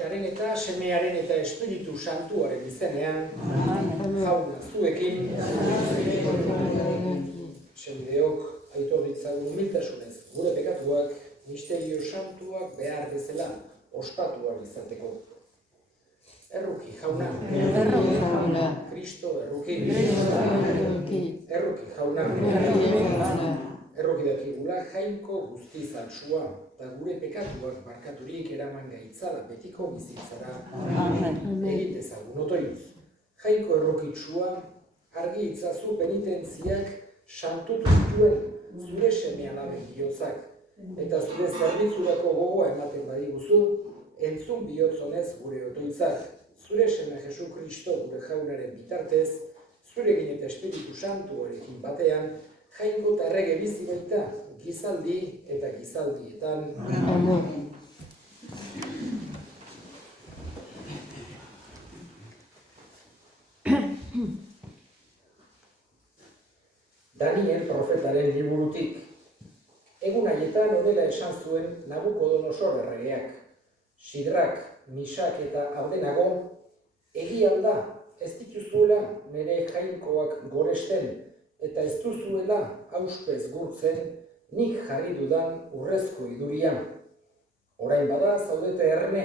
Aitaren eta Semearen eta Espiritu Santuaren izenean, jauna zuekin, senideok aitor ditzagun humiltasunez, gure pekatuak, misterio santuak behar bezala ospatuak izateko. Erruki, jauna. Erruki, jauna. Kristo, erruki. Erruki, jauna. jauna. Erruki dakigula jainko guzti zantzua, eta gure pekatuak barkaturik eraman gaitzala betiko bizitzara. Egitezagun otoiz. Jainko errokitsua, argi itzazu penitentziak santutu dituen zure seme alaben bihotzak, eta zure zerbitzurako gogoa ematen badiguzu, entzun bihotzonez gure otoitzak, zure seme Jesu Kristo gure jaunaren bitartez, zurekin eta Espiritu Santuarekin batean, jainko eta errege bizi baita, gizaldi eta gizaldietan. Daniel profetaren liburutik. Egun haietan honela esan zuen Nabukodonosor erregeak. Sidrak, Misak eta Abdenago, egia da, ez dituzuela nire jainkoak goresten, eta ez duzuela auspez gurtzen nik jarri dudan urrezko iduria. Orain bada zaudete erne,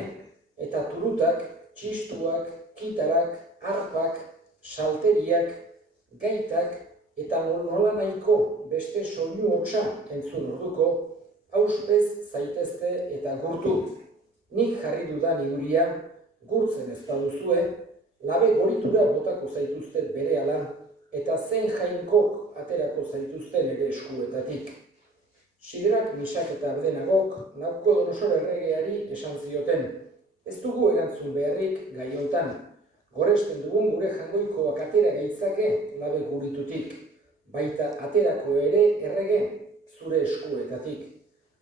eta turutak, txistuak, kitarak, arpak, salteriak, gaitak, eta nola nahiko beste soinu hotsa entzun orduko, auspez zaitezte eta gurtu. Nik jarri dudan iduria, gurtzen ez baduzue, labe goritura botako zaituzte berehala, eta zein jainkok aterako zaituzten ere eskuetatik. Sidrak, Misak eta Abdenagok Nabukodonosor erregeari esan zioten. Ez dugu erantzun beharrik gai hontan. Goresten dugun gure jangoikoak atera gaitzake labe guritutik. Baita aterako ere errege zure eskuetatik.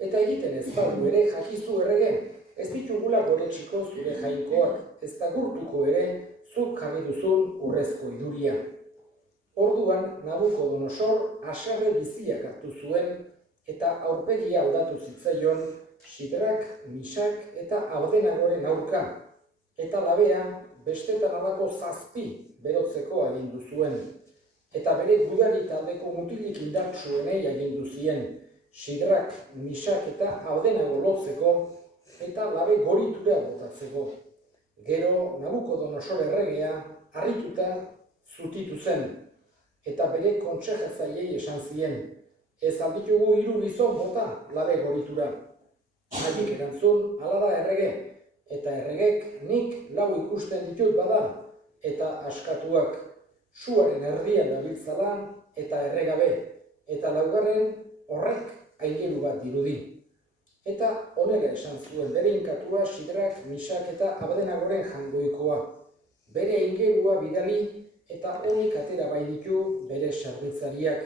Eta egiten ez badu ere jakizu errege, ez ditugula goretsiko zure jainkoak, ez da gurtuko ere zuk jarri duzun urrezko iduria. Orduan Nabukodonosor haserre biziak hartu zuen eta aurpegia aldatu zitzaion Sidrak, Misak eta Abdenagoren aurka, eta labea bestetan abako 7 berotzeko agindu zuen, eta bere gudari taldeko mutilik indartsuenei agindu zien Sidrak, Misak eta Abdenago lotzeko eta labe goritura botatzeko. Gero Nabukodonosor erregea harrituta zutitu zen, eta bere kontsejatzaileei esan zien, ez alditugu 3 gizon bota labe goritura. Haiek erantzun, hala da errege, eta erregek nik 4 ikusten ditut bada, eta askatuak suaren erdian dabiltzala eta erregabe, eta 4. horrek aingeru bat dirudi. Eta honela esan zuen bere inkatua Sidrak, Misak eta Abdenagoren jangoikoa. Bere aingerua bidali eta honik atera bai ditu bere zerbitzariak.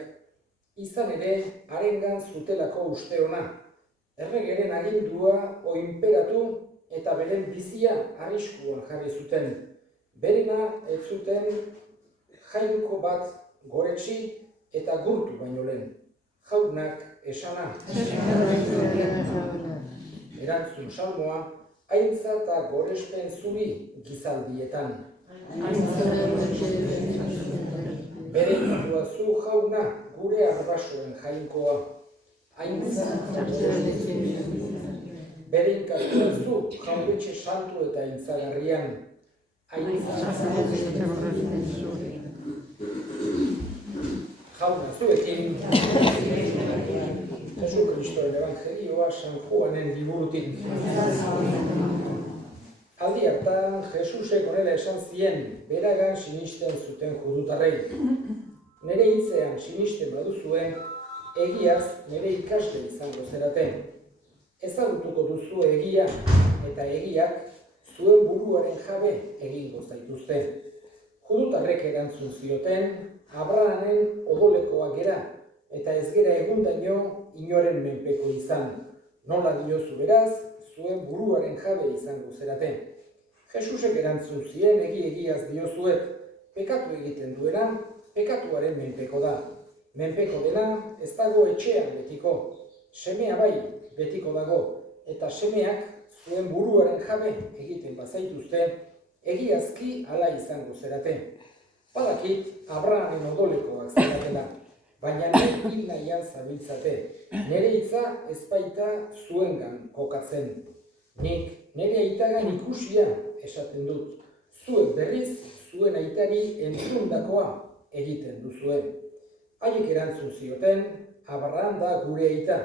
Izan ere, harengan zutelako uste ona. Erregeren agindua oinperatu eta beren bizia arriskuan jarri zuten. Berena ez zuten jainko bat goretsi eta gurtu baino lehen. Jaunak esana. Erantzun salmoa, aintza eta gorespen zuri gizaldietan. Bere ikatua zu jauna gure arbasoen jainkoa. Aintza. Bere ikatua zu jaunetxe santu eta aintzagarrian. Aintza. Jauna zuekin. Jesu Kristoren evangelioa San Juanen liburutik. Aldi hartan, Jesusek honela esan zien, beragan sinisten zuten judutarrei. Nere hitzean sinisten baduzue, egiaz nere ikasle izango zeraten. Ezagutuko duzu egia eta egiak zuen buruaren jabe egingo zaituzte. Judutarrek erantzun zioten, Abrahamen odolekoak gera, eta ez gera egundaino inoren menpeko izan. Nola diozu beraz, zuen buruaren jabe izango zeraten. Jesusek erantzun zien egiaz diozuet, pekatu egiten duena, pekatuaren menpeko da. Menpeko dena ez dago etxean betiko, semea bai betiko dago, eta semeak zuen buruaren jabe egiten bazaituzte, egiazki hala izango zerate. Badakit Abrahamen odolekoak zeratela, baina hil nahian zabiltzate. Nere hitza ez baita zuengan kokatzen. Nik nere aitagan ikusia esaten dut. Zuek berriz zuen aitari entzundakoa egiten duzuen. Haiek erantzun zioten, Abraham da gure aita.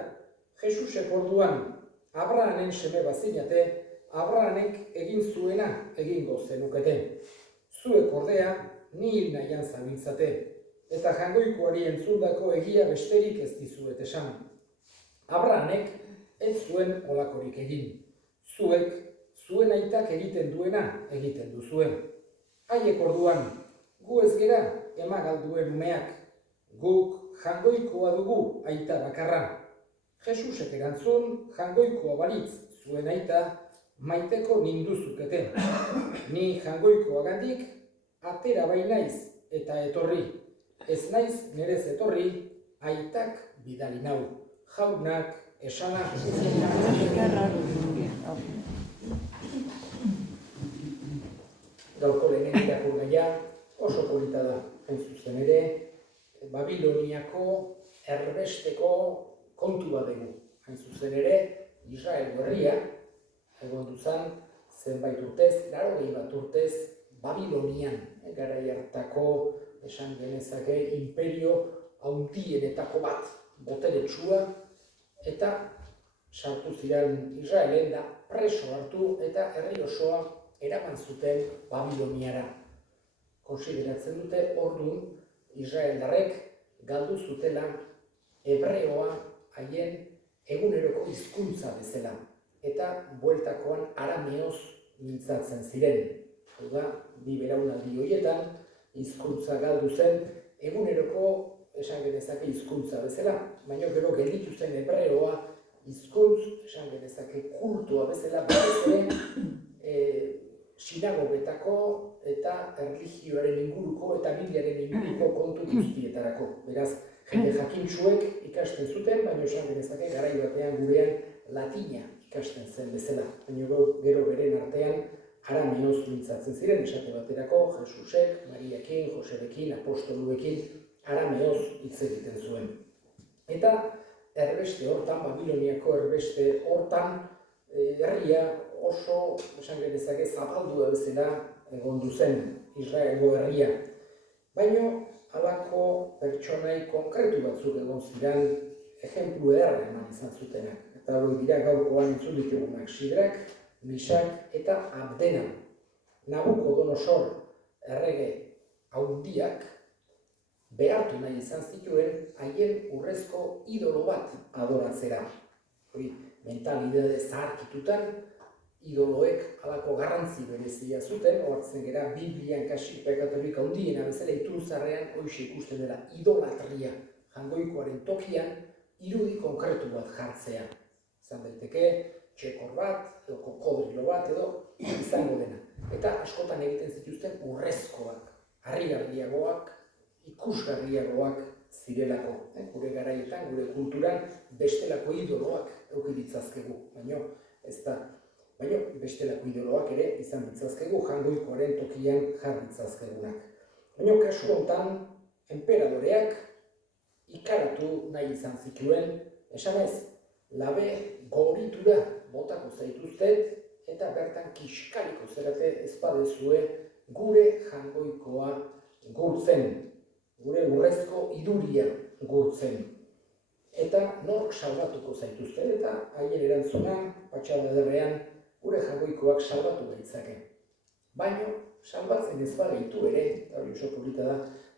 Jesusek orduan, Abrahamen seme bazinate, Abrahamek egin zuena egingo zenukete. Zuek ordea, ni hil nahian zabiltzate, eta jangoikoari entzundako egia besterik ez dizuet esan. Abrahamek ez zuen olakorik egin. Zuek, zuen aitak egiten duena egiten duzuen. Haiek orduan, gu ez gera emagalduen umeak, guk jangoikoa dugu aita bakarra. Jesusek erantzun, jangoikoa balitz zuen aita maiteko ninduzukete. Ni jangoikoagandik atera bai naiz eta etorri. Ez naiz nerez etorri, aitak bidali nau. Jaunak esana. Gaurko lehenen irakurgaia oso polita da. Hain zuzen ere, Babiloniako erbesteko kontu bat dugu. Hain zuzen ere, Israel herria, egon duzan, zenbait urtez, 80 urtez, Babilonian, garai hartako, esan genezake, imperio handienetako bat, boteretsua, eta sartu ziren Israelen da preso hartu eta herri osoa eraman zuten Babiloniara. Konsideratzen dute ordun Israeldarrek galdu zutela hebreoa haien eguneroko hizkuntza bezala, eta bueltakoan arameoz mintzatzen ziren. Hau da, bi belaunaldi horietan hizkuntza galdu zen eguneroko esan genezake hizkuntza bezala, baina gero gelditu zen hebreoa hizkuntz, esan genezake kultua bezala, batez ere sinagogetako eta erlijioaren inguruko eta Bibliaren inguruko kontu guztietarako. Beraz, jende jakintsuek ikasten zuten, baina esan genezake garai batean gurean latina ikasten zen bezala. Baina gero beren artean arameoz mintzatzen ziren, esate baterako, Jesusek, Mariakin, Joserekin, apostoluekin arameoz hitz egiten zuen. Eta erbeste hortan, Babiloniako erbeste hortan, herria oso, esan genezake, zapaldua bezala egondu zen Israelgo herria. Baina, halako pertsonai konkretu batzuk egon ziren, ejemplu ederra eman izan zutenak. Eta hori dira gaurkoan entzun ditugunak, Sidrak, Misak eta Abdena. Nabucodonosor errege handiak behartu nahi izan zituen haien urrezko idolo bat adoratzera. Hori, mentalidade zaharkitutan, idoloek halako garrantzi berezia zuten, ohartzen gera Biblian kasipea katolika handiena bezala iturtzarrean hoxe ikusten dela idolatria, jangoikoaren tokian irudi konkretu bat jartzea. Izan daiteke, txekor bat, edo kokodrilo bat, edo izango dena. Eta askotan egiten zituzten urrezkoak, harrigarriagoak, ikusgarriagoak zirelako. Gure garaietan, gure kulturan, bestelako idoloak eduki ditzazkegu, baina ez da. Baina bestelako idoloak ere izan ditzazkegu, jangoikoaren tokian jar ditzazkegunak. Baina kasu honetan, enperadoreak ikaratu nahi izan zituen, esanez, labe goritura botako zaituztet eta bertan kiskaliko zerate ezpadezue gure jangoikoa gurtzen, gure urrezko iduria gurtzen. Eta nork salbatuko zaituzten eta haien erantzuna, patxada ederrean, gure jangoikoak salbatu gaitzake. Baina, salbatzen ez bagaitu ere, eta hori oso polita da,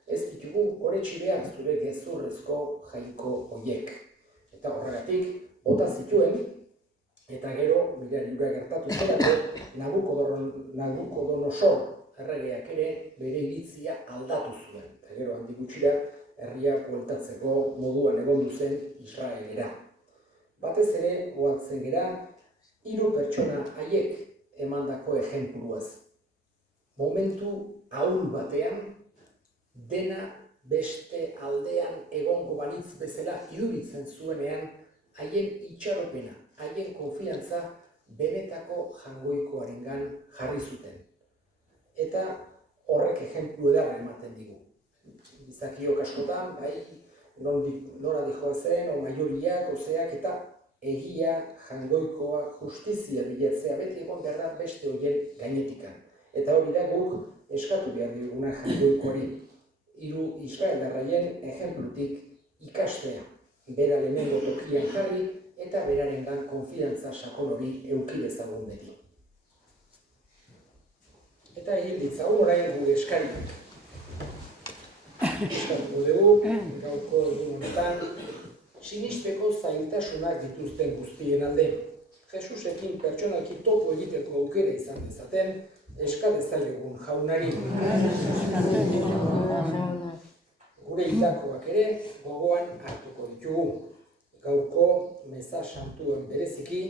ez ditugu oretsi behar zure gezurrezko jainko hoiek. Eta horregatik, bota zituen, eta gero, mira gertatu zelako, Nabucodonosor erregeak ere bere iritzia aldatu zuen. Eta gero, handik gutxira, herria bueltatzeko moduan egon zen Israelera. Batez ere, ohartzen gera, 3 pertsona haiek emandako ejempluaz. Momentu ahul batean, dena beste aldean egongo balitz bezala iduritzen zuenean, haien itxaropena, haien konfiantza benetako jangoikoarengan jarri zuten. Eta horrek ejemplu edarra ematen digu. Gizakiok askotan, bai, nora dijoa zen, o maioriak, ozeak, eta egia, jangoikoa, justizia bilatzea beti egon behar da beste horien gainetikan. Eta hori da guk eskatu behar diguna jangoikoari. Hiru israeldarraien ejemplutik ikastea. Bera lehenengo tokian jarri eta berarengan konfidantza sakon hori eduki dezagun beti. Eta egin ditzagun orain gu eskariak. Eskatuko dugu, gaurko egun honetan, sinisteko zailtasunak dituzten guztien alde. Jesusekin pertsonalki topo egiteko aukera izan dezaten, eska dezaiegun jaunari. Gure hildakoak ere gogoan hartuko ditugu. Gaurko meza santuen bereziki,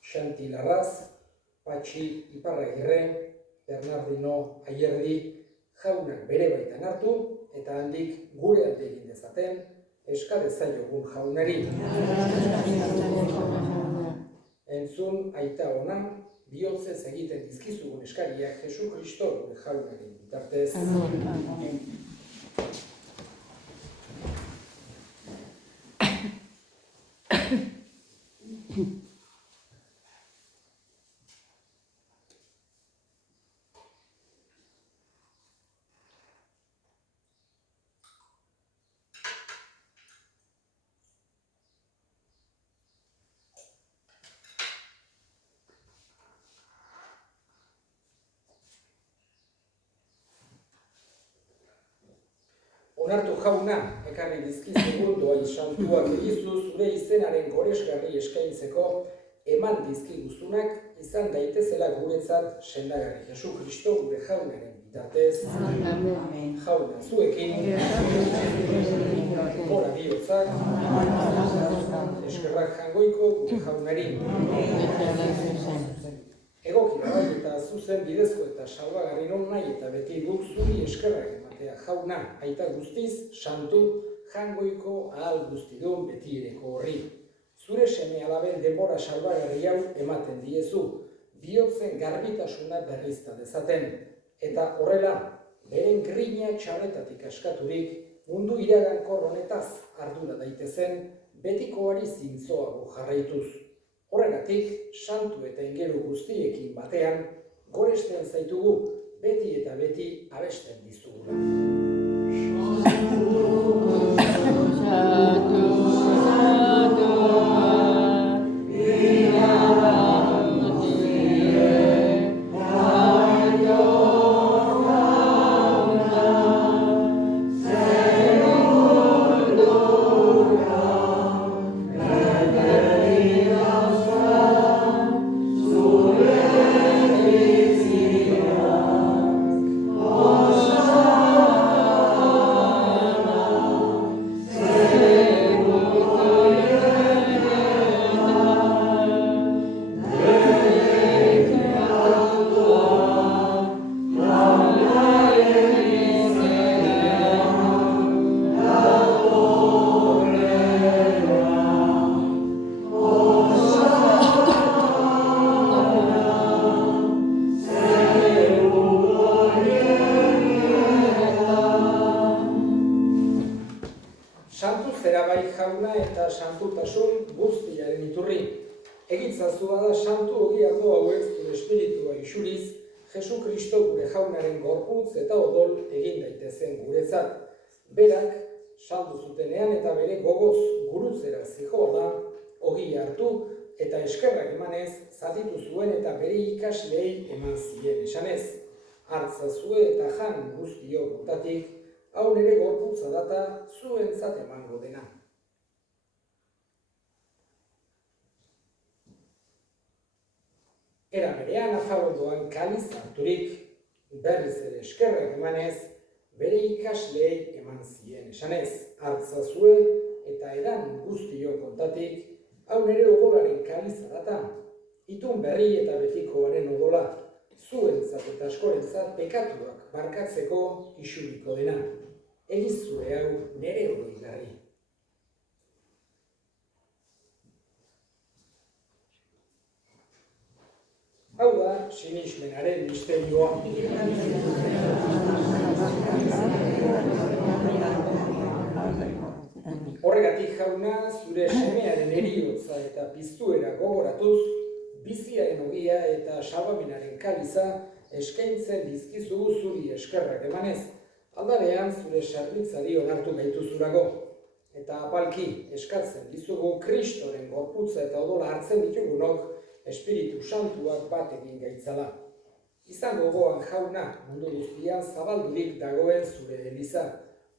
Xanti Larraz, Patxi Iparragirre, Bernardino Ayerdi jaunak bere baitan hartu, eta handik gure alde egin dezaten, eska dezaiogun jaunari. Entzun aita ona, bihotzez egiten dizkizugun eskariak Jesu Kristo gure jaunaren bitartez. Onartu jauna, ekarri dizkizugun doai santuak egizu zure izenaren goresgarri eskaintzeko eman dizkiguzunak izan daitezela guretzat sendagarri. Jesu Kristo gure jaunaren bitartez. Jauna zuekin, gora bihotzak, eskerrak jangoiko gure jaunari. Egokira bai eta zuzen bidezko eta salbagarri non nahi eta beti guk zuri eskerrak ematea jauna, aita guztiz, santu, jangoiko ahal guztidun betireko horri. Zure seme alaben denbora salbagarri hau ematen diezu, bihotzen garbitasuna berrizta dezaten. Eta horrela, beren grina txarretatik askaturik, mundu iragankor honetaz ardura daitezen, betikoari zintzoago jarraituz. Horregatik, santu eta ingelu guztiekin batean, goresten zaitugu, beti eta beti abesten dizugula. jauna eta santutasun guztiaren iturri. Egitzazua da santu ogi aldo hauek zure espiritua isuriz, Jesu Kristo gure jaunaren gorputz eta odol egin daitezen guretzat. Berak, saldu zutenean eta bere gogoz gurutzera zijoa da, ogi hartu eta eskerrak emanez, zatitu zuen eta bere ikasleei eman zien esanez. Hartzazue eta jan guztio botatik, hau nere gorputza data zuentzat emango dena. Era berean afarondoan kaliz harturik, berriz ere eskerrak emanez, bere ikasleei eman zien esanez. Hartzazue eta edan guztio kontatik, hau nere odolaren kaliza data, itun berri eta betikoaren odola, zuentzat eta askorentzat pekatuak barkatzeko isuriko dena. Egizue hau nere oroigarri. Hau da, sinismenaren misterioa. Horregatik jauna, zure semearen heriotza eta piztuera gogoratuz, biziaren ogia eta salbamenaren kaliza eskaintzen dizkizugu zuri eskerrak emanez, aldarean zure sarbitzari onartu gaituzurago. Eta apalki eskatzen dizugu Kristoren gorputza eta odola hartzen ditugunok Espiritu Santuak batekin gaitzala. Izan gogoan jauna mundu guztian zabaldurik dagoen zure eliza.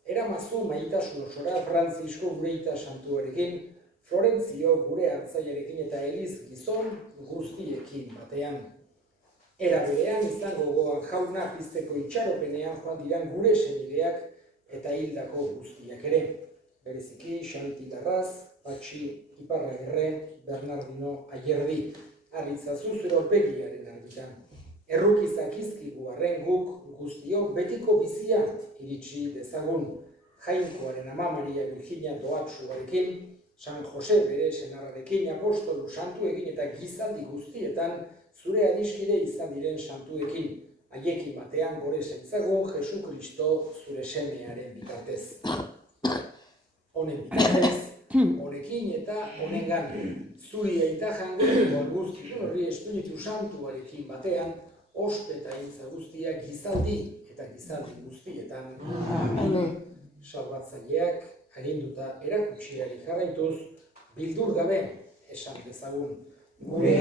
Eramazu maitasun osora Frantzisko Gureita Santuarekin, Florentzio gure hartzaiarekin eta Eliz gizon guztiekin batean. Era berean izan gogoan jauna pizteko itxaropenean joan diran gure senideak eta hildako guztiak ere. Bereziki Xanti Larraz, Patxi Iparragirre, Bernardino Ayerdi, arritzazu zure aurpegiaren argitan. Errukizak izkigu arren guk guztiok betiko bizia iritsi dezagun. Jainkoaren ama Maria Virginia Doatsuarekin, San Jose bere senarrarekin, apostolu santuekin eta gizaldi guztietan zure adiskide izan diren santuekin. Haiekin batean gore zaitzagun Jesu Kristo zure semearen bitartez. Honen bitartez, honekin eta honengan, zuri eta jango guztitun horri Espiritu Santuarekin batean, ospe eta hitza guztiak gizaldi eta gizaldi guztietan. Salbatzaileak aginduta erakutsiari jarraituz, bildur gabe esan dezagun. Gure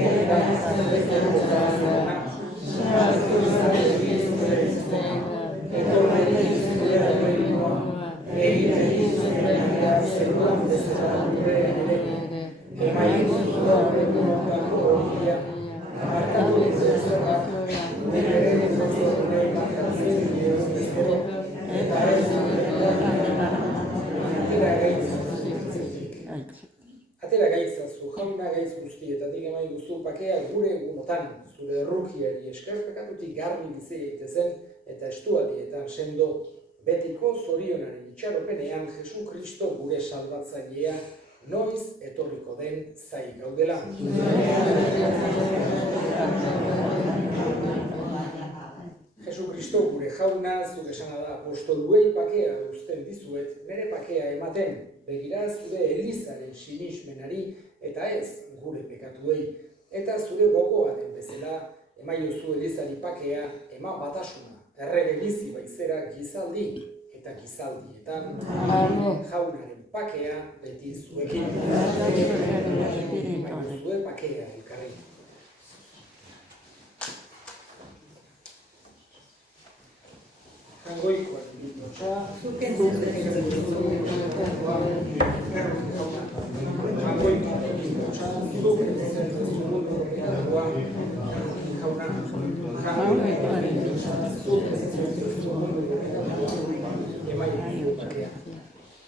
atera gaitzazu, jauna gaitz guztietatik emai duzu pakea gure egunotan, zure errukiari eskerpekatutik garbi bizi daitezen eta estualdietan sendo betiko zorionaren itxaropenean Jesu Kristo gure salbatzailea noiz etorriko den zai gaudela. Jesu Kristo gure jauna, zure esana da apostoluei pakea uzten dizuet, nire pakea ematen, begira zure elizaren sinismenari eta ez gure pekatuei. Eta zure gogoa den bezala, emaiozu elizari pakea, eman batasuna, errege bizi baizera gizaldi eta gizaldietan. Jaunaren pakea beti zuekin. Emaiozue pakea elkarri. Jangoikoak ditotxa,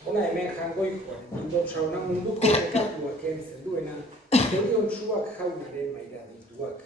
Hona hemen jangoikoak ditotxa hona munduko bekatuak entzen duena, zorion txuak jaunaren maira dituak.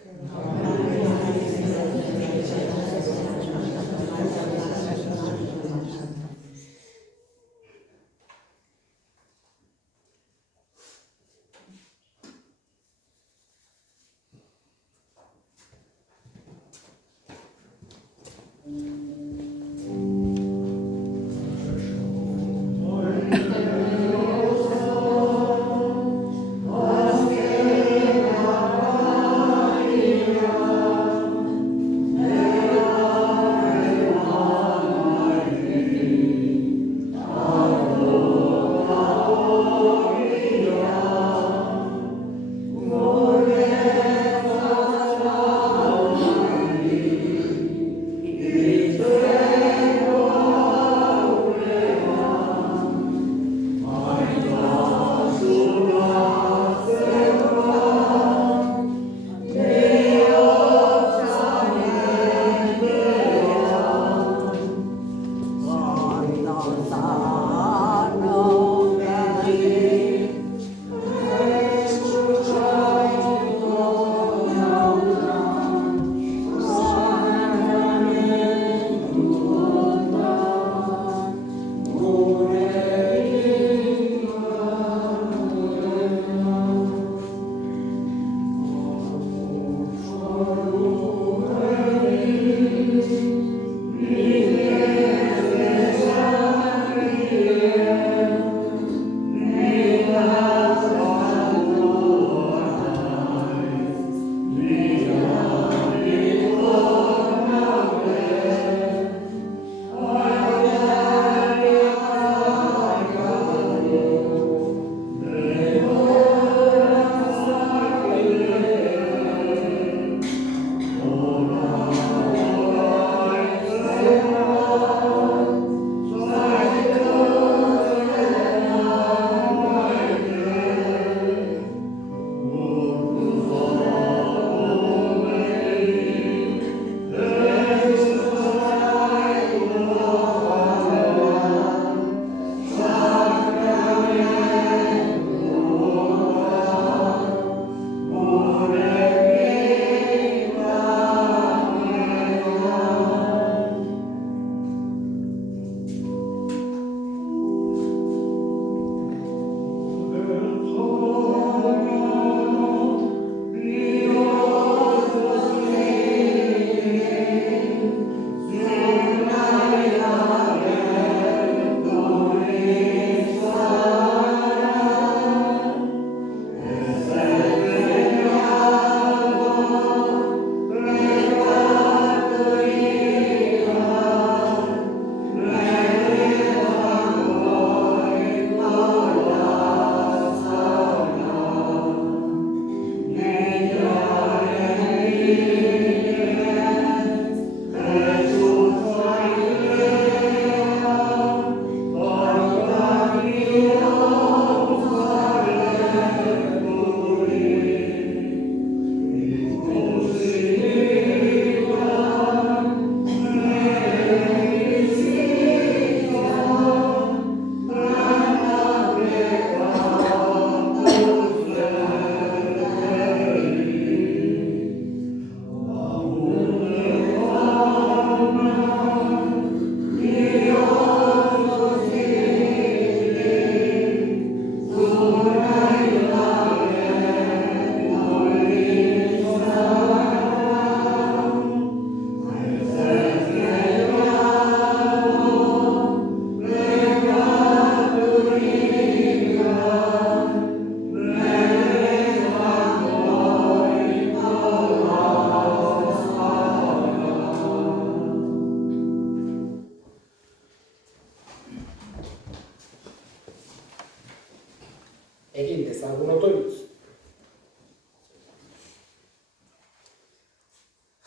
egin dezagun otoitz.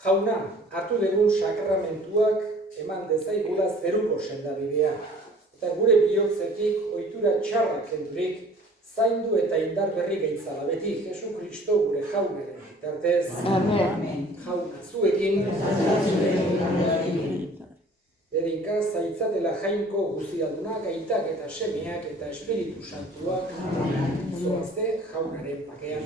Jauna, hartu dugun sakramentuak eman dezaigula zeruko sendabidea, eta gure bihotzetik ohitura txarrak kendurik zaindu eta indar berri gaitzala beti Jesu Kristo gure jaunaren bitartez. Amen. Jauna, zuekin dedinka zaitzatela jainko guzialdunak, aitak eta semeak eta Espiritu Santuak zoazte jaunaren pakean.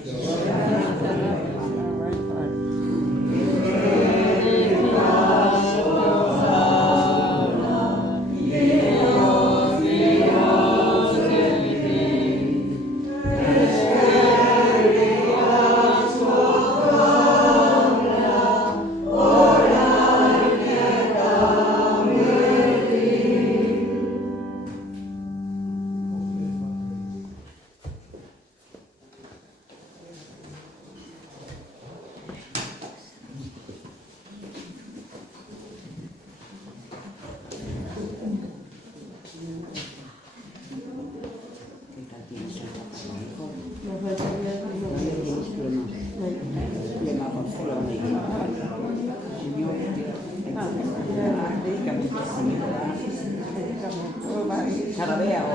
Sarabea o